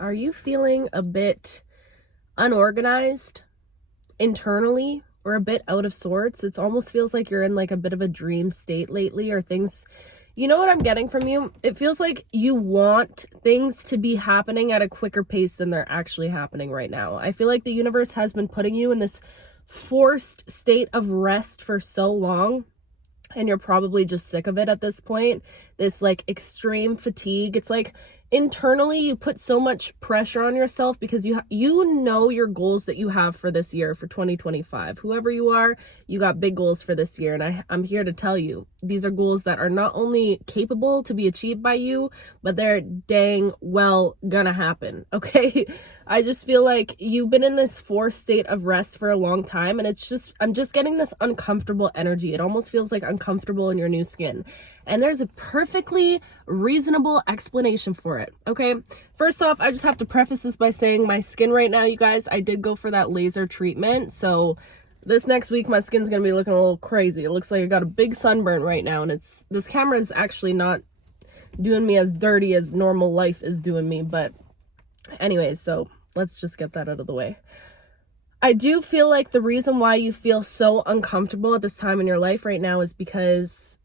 Are you feeling a bit unorganized internally or a bit out of sorts? It almost feels like you're in like a bit of a dream state lately, or things, you know what I'm getting from you? It feels like you want things to be happening at a quicker pace than they're actually happening right now. I feel like the universe has been putting you in this forced state of rest for so long, and you're probably just sick of it at this point. This like extreme fatigue. It's like internally you put so much pressure on yourself because you know your goals that you have for this year, for 2025. Whoever you are, you got big goals for this year, and I'm here to tell you these are goals that are not only capable to be achieved by you, but they're dang well gonna happen. Okay. I just feel like you've been in this forced state of rest for a long time, and I'm just getting this uncomfortable energy. It almost feels like uncomfortable in your new skin. And there's a perfectly reasonable explanation for it, okay? First off, I just have to preface this by saying my skin right now, you guys, I did go for that laser treatment. So this next week, my skin's gonna be looking a little crazy. It looks like I got a big sunburn right now, and this camera is actually not doing me as dirty as normal life is doing me. But anyways, so let's just get that out of the way. I do feel like the reason why you feel so uncomfortable at this time in your life right now is because,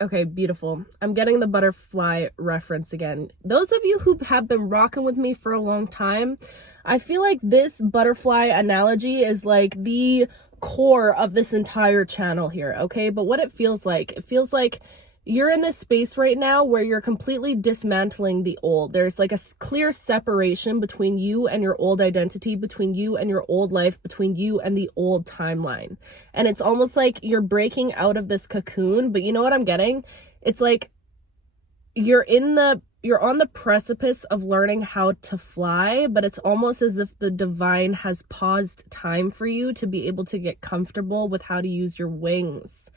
okay, beautiful. I'm getting the butterfly reference again. Those of you who have been rocking with me for a long time, I feel like this butterfly analogy is like the core of this entire channel here, okay? But what it feels like you're in this space right now where you're completely dismantling the old. There's like a clear separation between you and your old identity, between you and your old life, between you and the old timeline. And it's almost like you're breaking out of this cocoon, but you know what I'm getting? It's like you're on the precipice of learning how to fly, but it's almost as if the divine has paused time for you to be able to get comfortable with how to use your wings.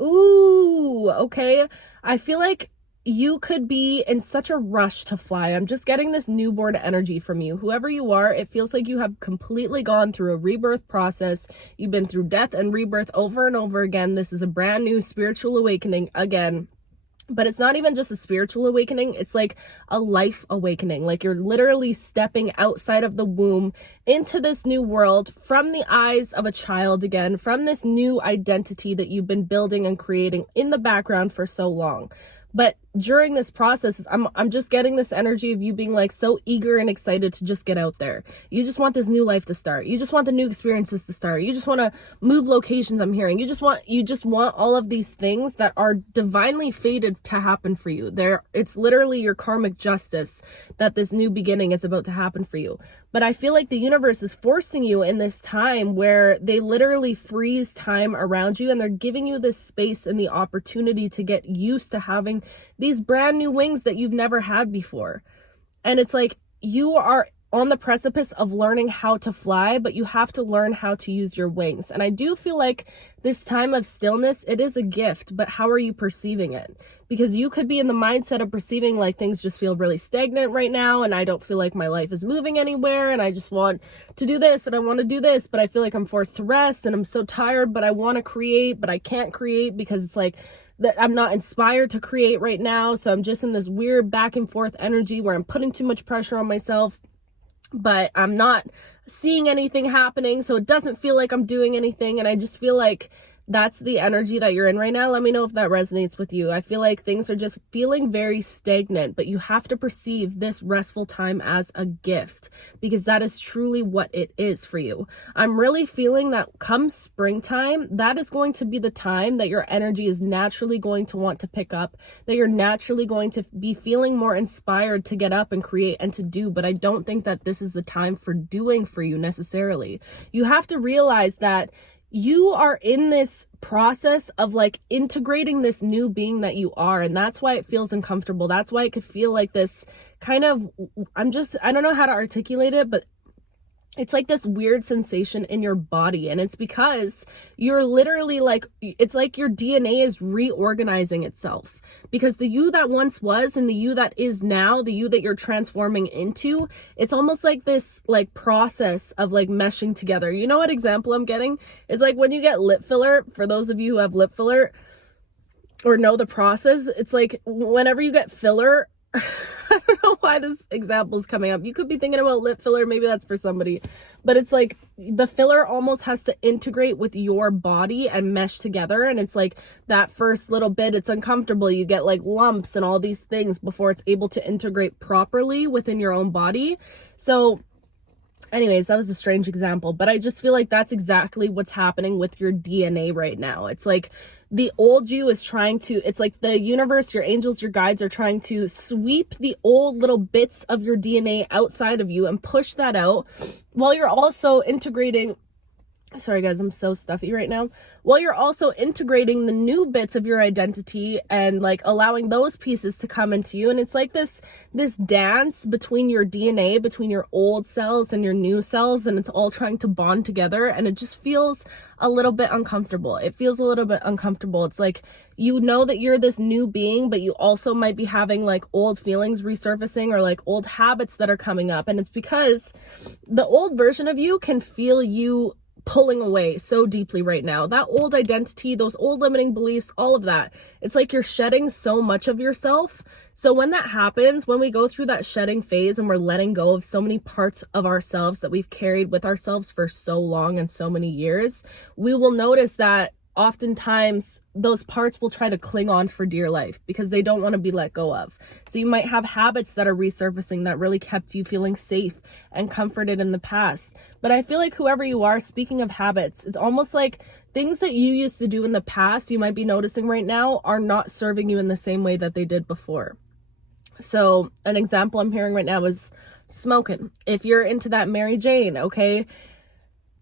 Ooh, okay. I feel like you could be in such a rush to fly. I'm just getting this newborn energy from you. Whoever you are, it feels like you have completely gone through a rebirth process. You've been through death and rebirth over and over again. This is a brand new spiritual awakening again. But it's not even just a spiritual awakening, it's like a life awakening. Like you're literally stepping outside of the womb into this new world from the eyes of a child again, from this new identity that you've been building and creating in the background for so long. But during this process, I'm just getting this energy of you being like so eager and excited to just get out there. You just want this new life to start. You just want the new experiences to start. You just want to move locations, I'm hearing. You just want all of these things that are divinely fated to happen for you. It's literally your karmic justice that this new beginning is about to happen for you. But I feel like the universe is forcing you in this time where they literally freeze time around you, and they're giving you this space and the opportunity to get used to having these brand new wings that you've never had before. And it's like you are on the precipice of learning how to fly, but you have to learn how to use your wings. And I do feel like this time of stillness, it is a gift, but how are you perceiving it? Because you could be in the mindset of perceiving like things just feel really stagnant right now, and I don't feel like my life is moving anywhere, and I just want to do this and I want to do this, but I feel like I'm forced to rest and I'm so tired, but I want to create, but I can't create because it's like that I'm not inspired to create right now. So I'm just in this weird back and forth energy where I'm putting too much pressure on myself, but I'm not seeing anything happening. So it doesn't feel like I'm doing anything. And I just feel like that's the energy that you're in right now. Let me know if that resonates with you. I feel like things are just feeling very stagnant, but you have to perceive this restful time as a gift, because that is truly what it is for you. I'm really feeling that come springtime, that is going to be the time that your energy is naturally going to want to pick up, that you're naturally going to be feeling more inspired to get up and create and to do. But I don't think that this is the time for doing for you necessarily. You have to realize that you are in this process of like integrating this new being that you are. And that's why it feels uncomfortable. That's why it could feel like this kind of, I don't know how to articulate it, but it's like this weird sensation in your body. And it's because you're literally like, it's like your DNA is reorganizing itself, because the you that once was and the you that is now, the you that you're transforming into, it's almost like this like process of like meshing together. You know what example I'm getting? It's like when you get lip filler, for those of you who have lip filler or know the process, it's like whenever you get filler, I don't know why this example is coming up. You could be thinking about lip filler. Maybe that's for somebody. But it's like the filler almost has to integrate with your body and mesh together. And it's like that first little bit, it's uncomfortable. You get like lumps and all these things before it's able to integrate properly within your own body. So anyways, that was a strange example, but I just feel like that's exactly what's happening with your DNA right now. It's like the old you is trying to, it's like the universe, your angels, your guides are trying to sweep the old little bits of your DNA outside of you and push that out while you're also integrating. Sorry guys, I'm so stuffy right now. While you're also integrating the new bits of your identity and like allowing those pieces to come into you. And it's like this dance between your DNA, between your old cells and your new cells, and it's all trying to bond together, and it just feels a little bit uncomfortable. It feels a little bit uncomfortable. It's like, you know that you're this new being, but you also might be having like old feelings resurfacing or like old habits that are coming up. And it's because the old version of you can feel you pulling away so deeply right now. That old identity, those old limiting beliefs, all of that. It's like you're shedding so much of yourself. So when that happens, when we go through that shedding phase and we're letting go of so many parts of ourselves that we've carried with ourselves for so long and so many years, we will notice that oftentimes those parts will try to cling on for dear life because they don't want to be let go of. So you might have habits that are resurfacing that really kept you feeling safe and comforted in the past. But I feel like whoever you are, speaking of habits, it's almost like things that you used to do in the past, you might be noticing right now, are not serving you in the same way that they did before. So an example I'm hearing right now is smoking. If you're into that Mary Jane, okay,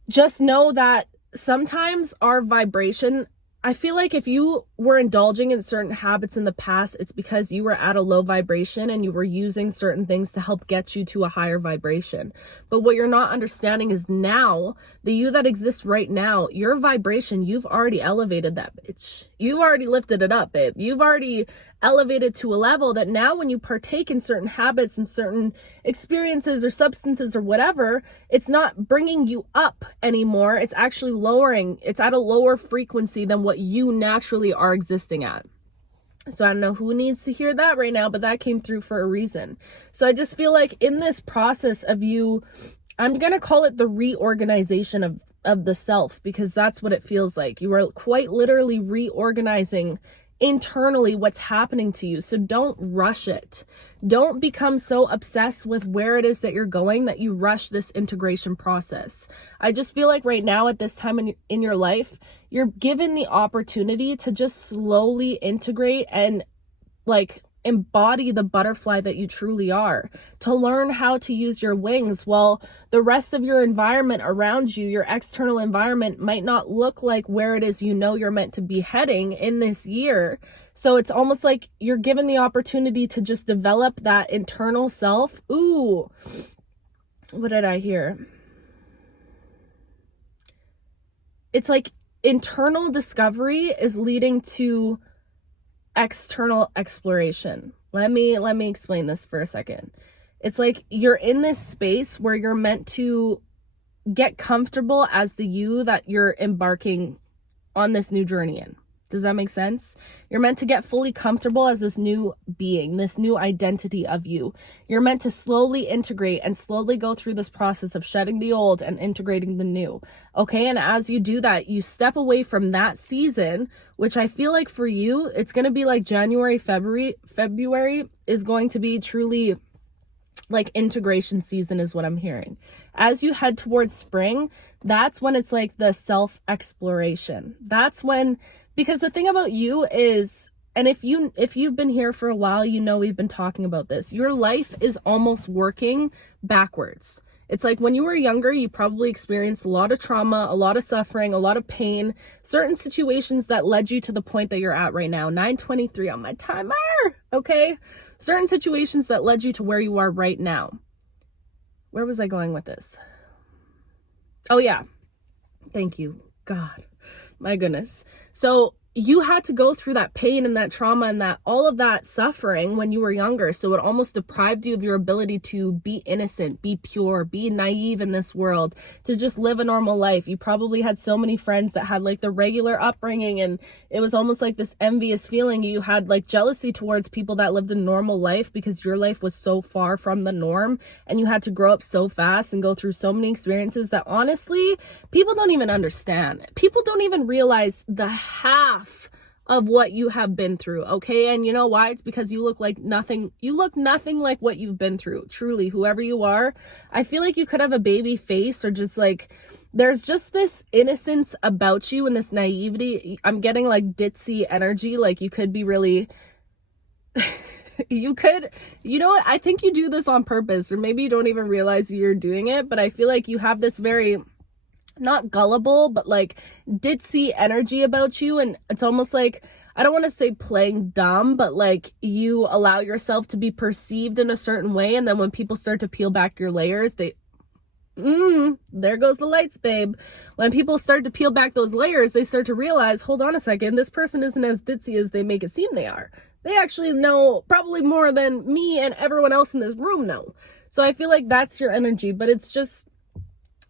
just know that sometimes our vibration, I feel like if you were indulging in certain habits in the past, it's because you were at a low vibration and you were using certain things to help get you to a higher vibration. But what you're not understanding is now, the you that exists right now, your vibration, you've already elevated that bitch. You've already lifted it up, babe. You've already elevated to a level that now when you partake in certain habits and certain experiences or substances or whatever, it's not bringing you up anymore. It's actually lowering. It's at a lower frequency than what you naturally are existing at. So I don't know who needs to hear that right now, but that came through for a reason. So I just feel like in this process of you, I'm going to call it the reorganization of the self, because that's what it feels like. You are quite literally reorganizing internally what's happening to you. So don't rush it. Don't become so obsessed with where it is that you're going that you rush this integration process. I just feel like right now at this time in your life, you're given the opportunity to just slowly integrate and like embody the butterfly that you truly are, to learn how to use your wings while the rest of your environment around you, your external environment, might not look like where it is you know you're meant to be heading in this year. So it's almost like you're given the opportunity to just develop that internal self. Ooh, what did I hear? It's like internal discovery is leading to external exploration. Let me explain this for a second. It's like you're in this space where you're meant to get comfortable as the you that you're embarking on this new journey in. Does that make sense? You're meant to get fully comfortable as this new being, this new identity of you. You're meant to slowly integrate and slowly go through this process of shedding the old and integrating the new. Okay, and as you do that, you step away from that season, which I feel like for you, it's going to be like January, February is going to be truly like integration season is what I'm hearing. As you head towards spring, that's when it's like the self-exploration. That's when, because the thing about you is, and if you've been here for a while, you know we've been talking about this. Your life is almost working backwards. It's like when you were younger, you probably experienced a lot of trauma, a lot of suffering, a lot of pain, certain situations that led you to the point that you're at right now. 9:23 on my timer, okay? Certain situations that led you to where you are right now. Where was I going with this? Oh yeah, thank you, God. My goodness. So you had to go through that pain and that trauma and that all of that suffering when you were younger. So it almost deprived you of your ability to be innocent, be pure, be naive in this world, to just live a normal life. You probably had so many friends that had like the regular upbringing, and it was almost like this envious feeling. You had like jealousy towards people that lived a normal life because your life was so far from the norm, and you had to grow up so fast and go through so many experiences that honestly, people don't even understand. People don't even realize the half of what you have been through, okay? And you know why? It's because you look nothing like what you've been through. Truly, whoever you are, I feel like you could have a baby face, or just like there's just this innocence about you and this naivety. I'm getting like ditzy energy, like you could be really you know what, I think you do this on purpose, or maybe you don't even realize you're doing it, but I feel like you have this very, not gullible, but like ditzy energy about you. And it's almost like, I don't want to say playing dumb, but like you allow yourself to be perceived in a certain way. And then when people start to peel back your layers, there goes the lights, babe. When people start to peel back those layers, they start to realize, hold on a second, this person isn't as ditzy as they make it seem they are. They actually know probably more than me and everyone else in this room know. So I feel like that's your energy, but it's just,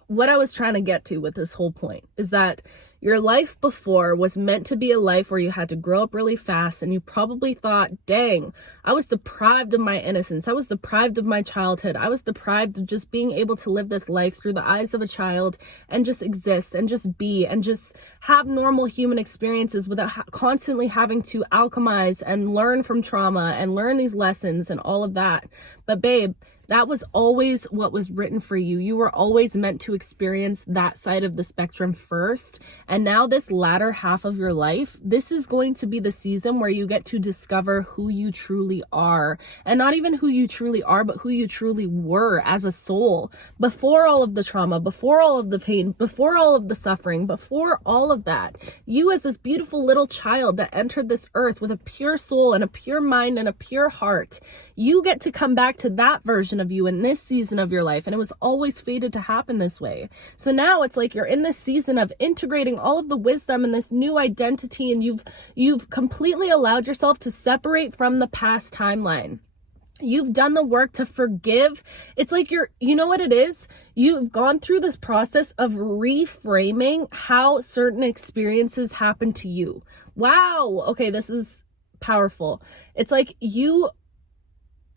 what I was trying to get to with this whole point is that your life before was meant to be a life where you had to grow up really fast, and you probably thought, dang, I was deprived of my innocence. I was deprived of my childhood. I was deprived of just being able to live this life through the eyes of a child and just exist and just be and just have normal human experiences without constantly having to alchemize and learn from trauma and learn these lessons and all of that. But babe, that was always what was written for you. You were always meant to experience that side of the spectrum first. And now this latter half of your life, this is going to be the season where you get to discover who you truly are. And not even who you truly are, but who you truly were as a soul. Before all of the trauma, before all of the pain, before all of the suffering, before all of that, you as this beautiful little child that entered this earth with a pure soul and a pure mind and a pure heart, you get to come back to that version of you in this season of your life. And it was always fated to happen this way. So now it's like you're in this season of integrating all of the wisdom and this new identity, and you've completely allowed yourself to separate from the past timeline. You've done the work to forgive. It's like you know what it is? You've gone through this process of reframing how certain experiences happen to you. Wow. Okay, this is powerful. It's like you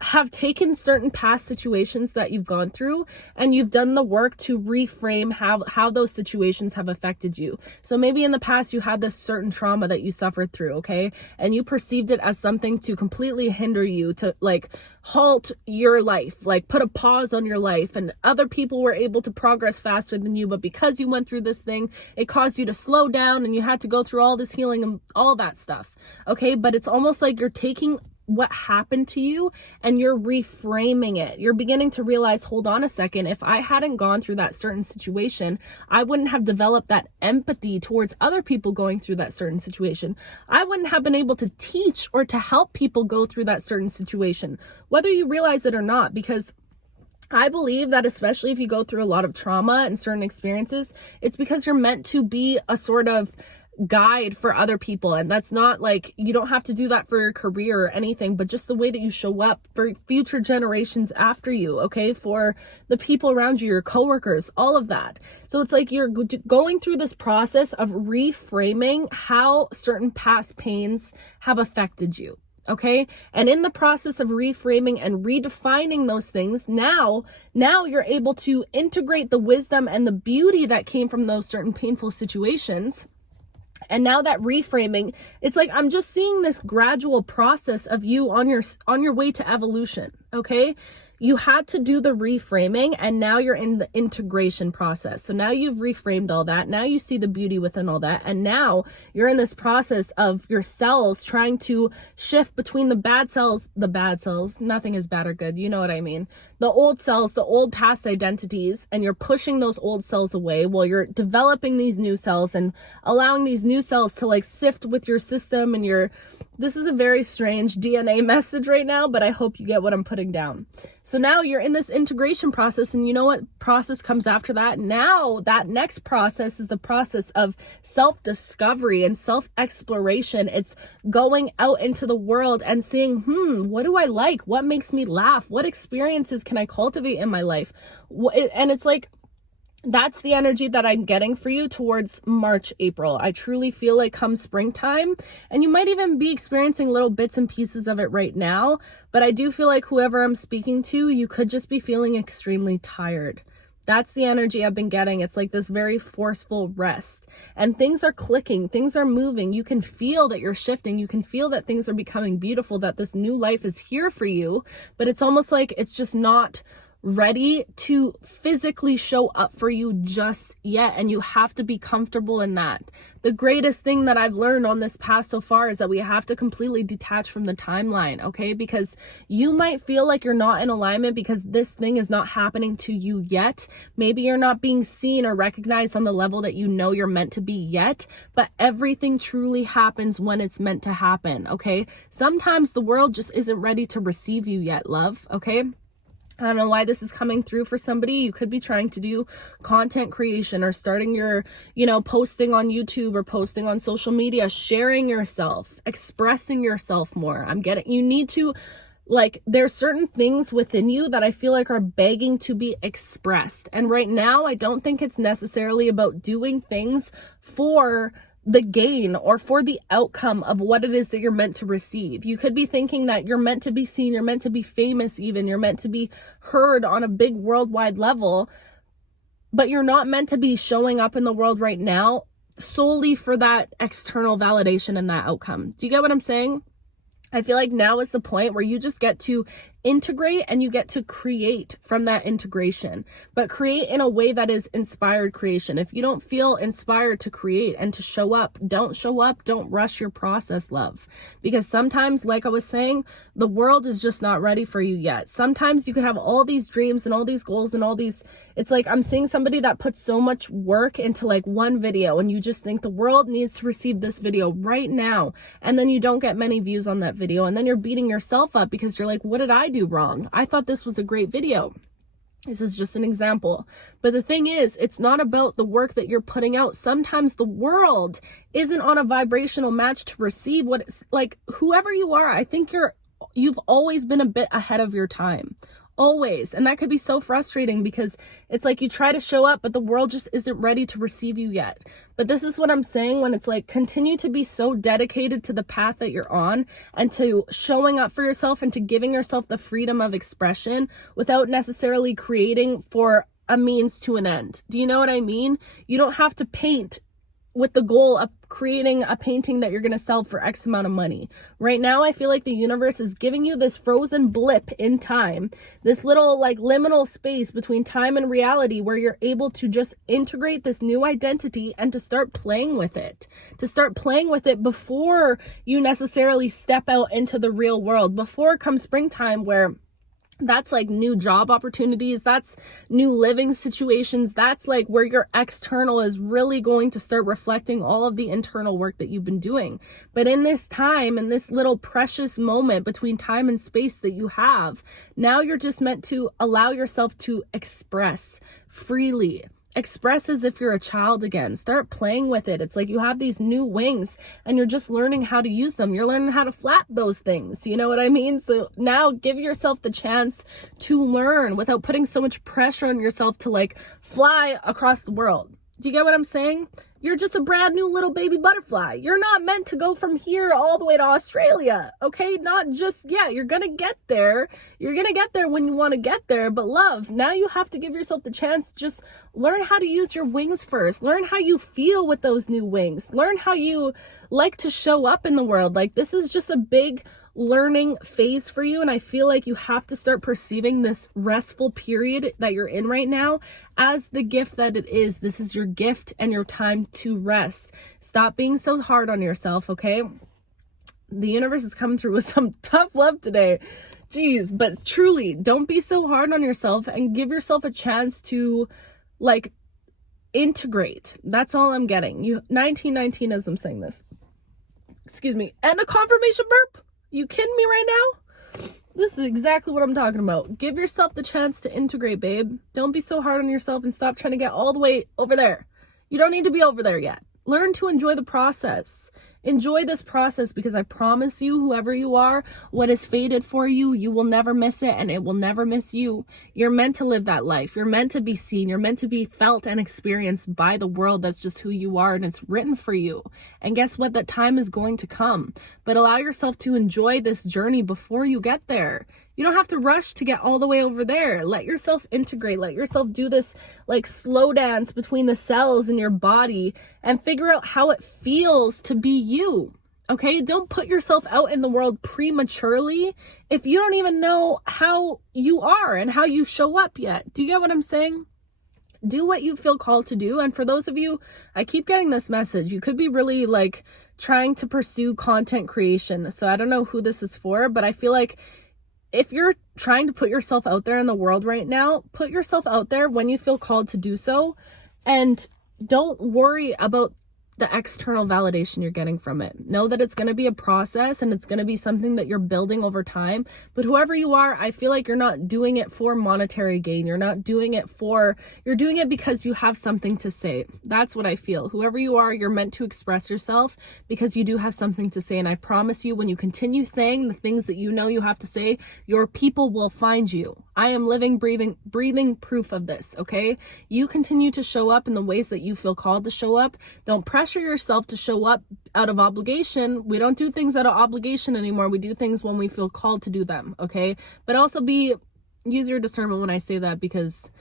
have taken certain past situations that you've gone through, and you've done the work to reframe how those situations have affected you. So maybe in the past you had this certain trauma that you suffered through, okay? And you perceived it as something to completely hinder you, to like halt your life, like put a pause on your life, and other people were able to progress faster than you, but because you went through this thing, it caused you to slow down, and you had to go through all this healing and all that stuff, okay? But it's almost like you're taking what happened to you and you're reframing it. You're beginning to realize, hold on a second, if I hadn't gone through that certain situation, I wouldn't have developed that empathy towards other people going through that certain situation. I wouldn't have been able to teach or to help people go through that certain situation, whether you realize it or not, because I believe that especially if you go through a lot of trauma and certain experiences, it's because you're meant to be a sort of guide for other people. And that's not like, you don't have to do that for your career or anything, but just the way that you show up for future generations after you, okay? For the people around you, your coworkers, all of that. So it's like you're going through this process of reframing how certain past pains have affected you. Okay. And in the process of reframing and redefining those things, now you're able to integrate the wisdom and the beauty that came from those certain painful situations. And now that reframing, it's like I'm just seeing this gradual process of you on your way to evolution, okay? You had to do the reframing, and now you're in the integration process. So now you've reframed all that. Now you see the beauty within all that. And now you're in this process of your cells trying to shift between the bad cells, nothing is bad or good. You know what I mean? The old cells, the old past identities, and you're pushing those old cells away while you're developing these new cells and allowing these new cells to like sift with your system and this is a very strange DNA message right now, but I hope you get what I'm putting down. So now you're in this integration process, and you know what process comes after that? Now that next process is the process of self-discovery and self-exploration. It's going out into the world and seeing, what do I like? What makes me laugh? What experiences can I cultivate in my life? And it's like, that's the energy that I'm getting for you towards March, April. I truly feel like come springtime, and you might even be experiencing little bits and pieces of it right now, but I do feel like whoever I'm speaking to, you could just be feeling extremely tired. That's the energy I've been getting. It's like this very forceful rest, and things are clicking, things are moving. You can feel that you're shifting. You can feel that things are becoming beautiful, that this new life is here for you, but it's almost like it's just not ready to physically show up for you just yet, and you have to be comfortable in that. The greatest thing that I've learned on this path so far is that we have to completely detach from the timeline, okay? Because you might feel like you're not in alignment because this thing is not happening to you yet. Maybe you're not being seen or recognized on the level that you know you're meant to be yet, but everything truly happens when it's meant to happen, okay? Sometimes the world just isn't ready to receive you yet, love, okay? I don't know why this is coming through for somebody. You could be trying to do content creation or starting your, posting on YouTube or posting on social media, sharing yourself, expressing yourself more. You need to, there's certain things within you that I feel like are begging to be expressed. And right now, I don't think it's necessarily about doing things for the gain or for the outcome of what it is that you're meant to receive. You could be thinking that you're meant to be seen, you're meant to be famous even, you're meant to be heard on a big worldwide level, but you're not meant to be showing up in the world right now solely for that external validation and that outcome. Do you get what I'm saying? I feel like now is the point where you just get to integrate and you get to create from that integration, but create in a way that is inspired creation. If you don't feel inspired to create and to show up, don't show up. Don't rush your process, love. Because sometimes, like I was saying, the world is just not ready for you yet. Sometimes you could have all these dreams and all these goals and all these, it's like I'm seeing somebody that puts so much work into like one video, and you just think the world needs to receive this video right now. And then you don't get many views on that video. And then you're beating yourself up because you're like, what did I do wrong? I thought this was a great video. This is just an example. But the thing is, it's not about the work that you're putting out. Sometimes the world isn't on a vibrational match to receive what it's like. Whoever you are, I think you've always been a bit ahead of your time. Always. And that could be so frustrating because it's like you try to show up, but the world just isn't ready to receive you yet. But this is what I'm saying when it's like, continue to be so dedicated to the path that you're on and to showing up for yourself and to giving yourself the freedom of expression without necessarily creating for a means to an end. Do you know what I mean? You don't have to paint with the goal of creating a painting that you're going to sell for X amount of money. Right now, I feel like the universe is giving you this frozen blip in time, this little like liminal space between time and reality where you're able to just integrate this new identity and to start playing with it, before you necessarily step out into the real world, before it comes springtime where that's like new job opportunities, that's new living situations, that's like where your external is really going to start reflecting all of the internal work that you've been doing. But in this time, in this little precious moment between time and space that you have, now you're just meant to allow yourself to express freely. Express as if you're a child again. Start playing with it. It's like you have these new wings and you're just learning how to use them. You're learning how to flap those things. You know what I mean? So now give yourself the chance to learn without putting so much pressure on yourself to like fly across the world. Do you get what I'm saying? You're just a brand new little baby butterfly. You're not meant to go from here all the way to Australia, okay? Not just yet. You're gonna get there. You're gonna get there when you want to get there. But love, now you have to give yourself the chance to just learn how to use your wings first. Learn how you feel with those new wings. Learn how you like to show up in the world. Like this is just a big learning phase for you, and I feel like you have to start perceiving this restful period that you're in right now as the gift that it is. This is your gift and your time to rest. Stop being so hard on yourself, okay? The universe is coming through with some tough love today. Jeez, but truly, don't be so hard on yourself and give yourself a chance to like integrate. That's all I'm getting. 1919 as I'm saying this. Excuse me. And a confirmation burp. You kidding me right now? This is exactly what I'm talking about. Give yourself the chance to integrate, babe. Don't be so hard on yourself and stop trying to get all the way over there. You don't need to be over there yet. Learn to enjoy the process. Enjoy this process, because I promise you, whoever you are, what is fated for you, you will never miss it, and it will never miss you. You're meant to live that life. You're meant to be seen. You're meant to be felt and experienced by the world. That's just who you are, and it's written for you. And guess what? That time is going to come. But allow yourself to enjoy this journey before you get there. You don't have to rush to get all the way over there. Let yourself integrate. Let yourself do this like slow dance between the cells in your body and figure out how it feels to be you. Okay? Don't put yourself out in the world prematurely if you don't even know how you are and how you show up yet. Do you get what I'm saying? Do what you feel called to do. And for those of you, I keep getting this message. You could be really like trying to pursue content creation. So I don't know who this is for, but I feel like if you're trying to put yourself out there in the world right now, put yourself out there when you feel called to do so. And don't worry about the external validation you're getting from it. Know that it's going to be a process and it's going to be something that you're building over time. But whoever you are, I feel like you're not doing it for monetary gain. You're doing it because you have something to say. That's what I feel. Whoever you are, you're meant to express yourself because you do have something to say. And I promise you, when you continue saying the things that you know you have to say, your people will find you. I am living, breathing proof of this, okay? You continue to show up in the ways that you feel called to show up. Don't pressure yourself to show up out of obligation. We don't do things out of obligation anymore. We do things when we feel called to do them, okay? But also use your discernment when I say that, because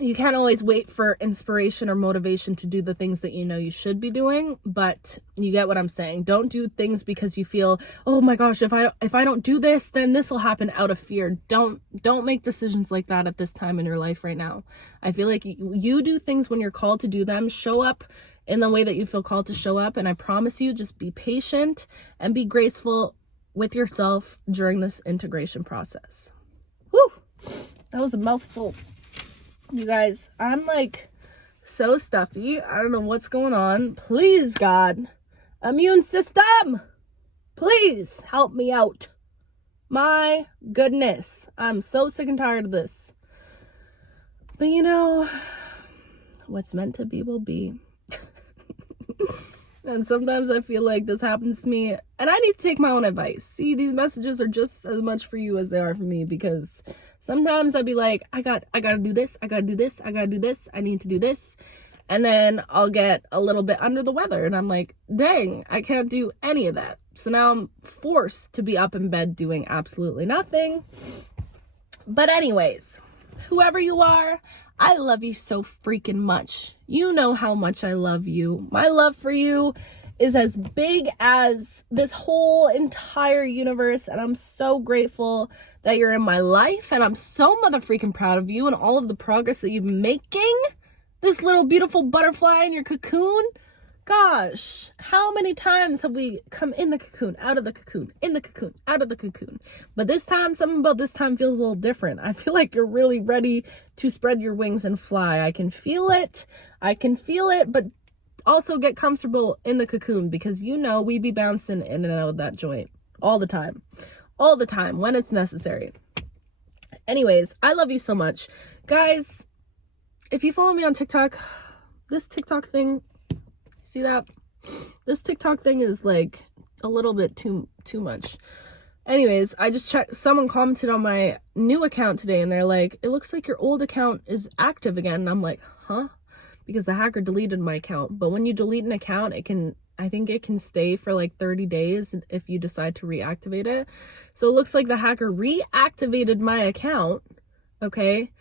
you can't always wait for inspiration or motivation to do the things that you know you should be doing, but you get what I'm saying. Don't do things because you feel, oh my gosh, if I don't do this, then this will happen, out of fear. Don't make decisions like that at this time in your life right now. I feel like you do things when you're called to do them. Show up in the way that you feel called to show up, and I promise you, just be patient and be graceful with yourself during this integration process. Whew, that was a mouthful. You guys, I'm like so stuffy. I don't know what's going on. Please, God, immune system, please help me out. My goodness, I'm so sick and tired of this. But you know, what's meant to be will be. And sometimes I feel like this happens to me and I need to take my own advice. See, these messages are just as much for you as they are for me, because sometimes I'd be like, I gotta do this, I gotta do this, I gotta do this, I need to do this. And then I'll get a little bit under the weather and I'm like, dang, I can't do any of that. So now I'm forced to be up in bed doing absolutely nothing. But anyways, whoever you are, I love you so freaking much. You know how much I love you. My love for you is as big as this whole entire universe, and I'm so grateful that you're in my life, and I'm so mother freaking proud of you and all of the progress that you've been making. This little beautiful butterfly in your cocoon. Gosh, how many times have we come in the cocoon, out of the cocoon, in the cocoon, out of the cocoon? But this time, something about this time feels a little different. I feel like you're really ready to spread your wings and fly. I can feel it, but also get comfortable in the cocoon, because you know we be bouncing in and out of that joint all the time when it's necessary. Anyways, I love you so much. Guys, if you follow me on TikTok, this TikTok thing, see that? This TikTok thing is like a little bit too much. Anyways, I just checked. Someone commented on my new account today and they're like, it looks like your old account is active again. And I'm like, huh? Because the hacker deleted my account. But when you delete an account, I think it can stay for like 30 days if you decide to reactivate it. So it looks like the hacker reactivated my account. Okay.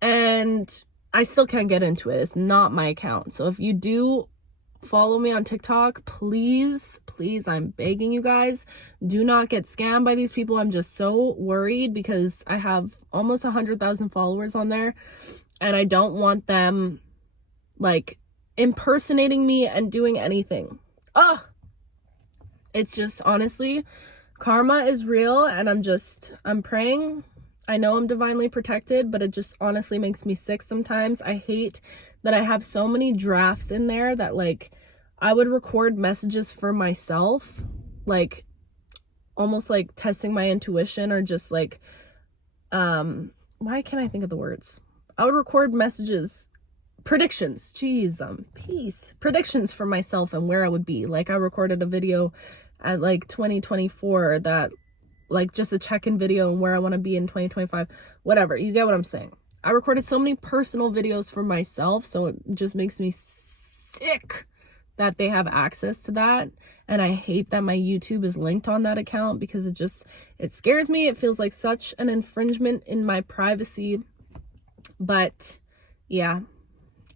And I still can't get into it. It's not my account. So if you do follow me on TikTok, please, I'm begging you guys, do not get scammed by these people. I'm just so worried because I have almost 100,000 followers on there and I don't want them like impersonating me and doing anything. It's just, honestly, karma is real, and I'm praying. I know I'm divinely protected, but it just honestly makes me sick sometimes. I hate that I have so many drafts in there that like I would record messages for myself, like almost like testing my intuition, or just like, why can't I think of the words? I would record messages, predictions, predictions for myself and where I would be. Like I recorded a video at like 2024 that like just a check-in video and where I want to be in 2025, whatever, you get what I'm saying. I recorded so many personal videos for myself, so it just makes me sick that they have access to that. And I hate that my YouTube is linked on that account, because it scares me. It feels like such an infringement in my privacy. But yeah,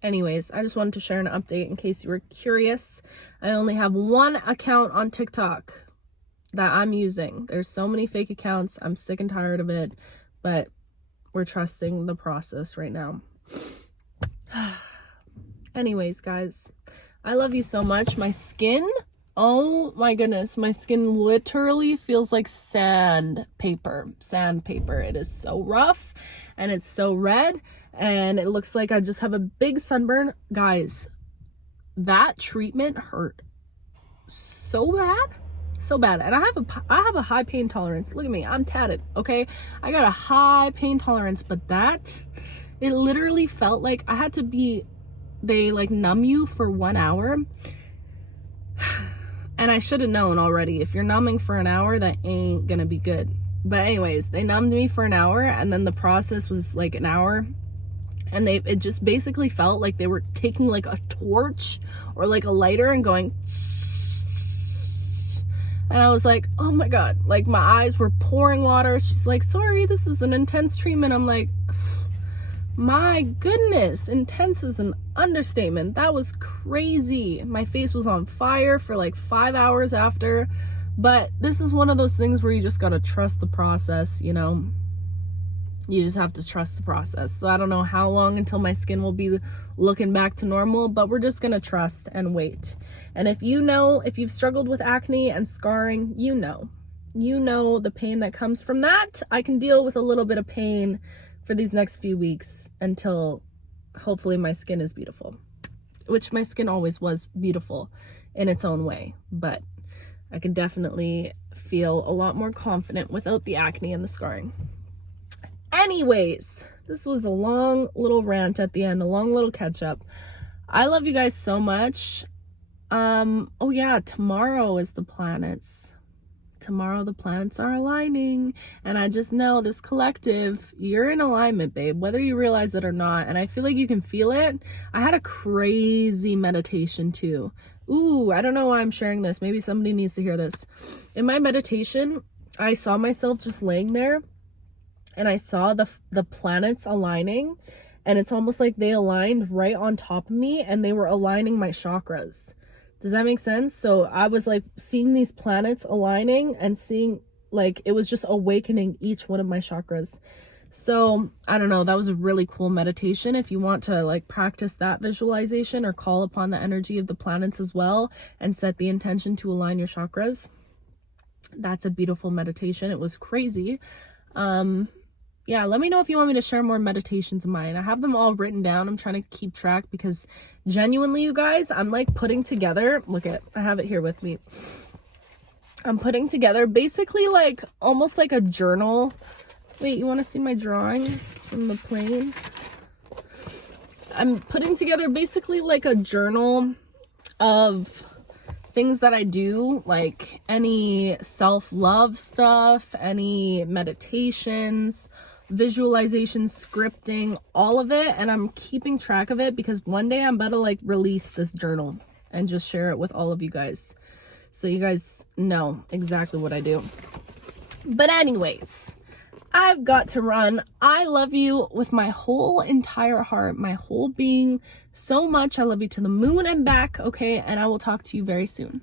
anyways, I just wanted to share an update in case you were curious. I only have one account on TikTok that I'm using. There's so many fake accounts. I'm sick and tired of it, but we're trusting the process right now. Anyways, guys, I love you so much. My skin, oh my goodness, my skin literally feels like sandpaper. It is so rough and it's so red and it looks like I just have a big sunburn. Guys, that treatment hurt so bad. And I have a high pain tolerance. Look at me, I'm tatted, okay? I got a high pain tolerance, but it literally felt like I had to be, they like numb you for 1 hour. And I should have known already, if you're numbing for an hour, that ain't gonna be good. But anyways, they numbed me for an hour, and then the process was like an hour. And it just basically felt like they were taking like a torch or like a lighter and going, and I was like, oh my God, like my eyes were pouring water. She's like, sorry, this is an intense treatment. I'm like, my goodness, intense is an understatement. That was crazy. My face was on fire for like 5 hours after. But this is one of those things where you just gotta trust the process, you know? You just have to trust the process. So I don't know how long until my skin will be looking back to normal, but we're just gonna trust and wait. And if you've struggled with acne and scarring, you know the pain that comes from that. I can deal with a little bit of pain for these next few weeks until hopefully my skin is beautiful, which my skin always was beautiful in its own way, but I can definitely feel a lot more confident without the acne and the scarring. Anyways, this was a long little rant at the end, a long little catch up. I love you guys so much. Oh yeah, tomorrow is the planets. Tomorrow the planets are aligning, and I just know this collective, you're in alignment, babe, whether you realize it or not. And I feel like you can feel it. I had a crazy meditation too. Ooh, I don't know why I'm sharing this. Maybe somebody needs to hear this. In my meditation, I saw myself just laying there, and I saw the planets aligning, and it's almost like they aligned right on top of me, and they were aligning my chakras. Does that make sense? So I was like seeing these planets aligning and seeing like it was just awakening each one of my chakras. So I don't know, that was a really cool meditation. If you want to like practice that visualization or call upon the energy of the planets as well and set the intention to align your chakras, that's a beautiful meditation. It was crazy. Yeah, let me know if you want me to share more meditations of mine. I have them all written down. I'm trying to keep track because genuinely, you guys, I'm like putting together, I have it here with me. I'm putting together basically like almost like a journal. Wait, you want to see my drawing from the plane? I'm putting together basically like a journal of things that I do, like any self-love stuff, any meditations, visualization, scripting, all of it. And I'm keeping track of it because one day I'm about to like release this journal and just share it with all of you guys, so you guys know exactly what I do. But anyways, I've got to run. I love you with my whole entire heart, my whole being so much. I love you to the moon and back, okay? And I will talk to you very soon.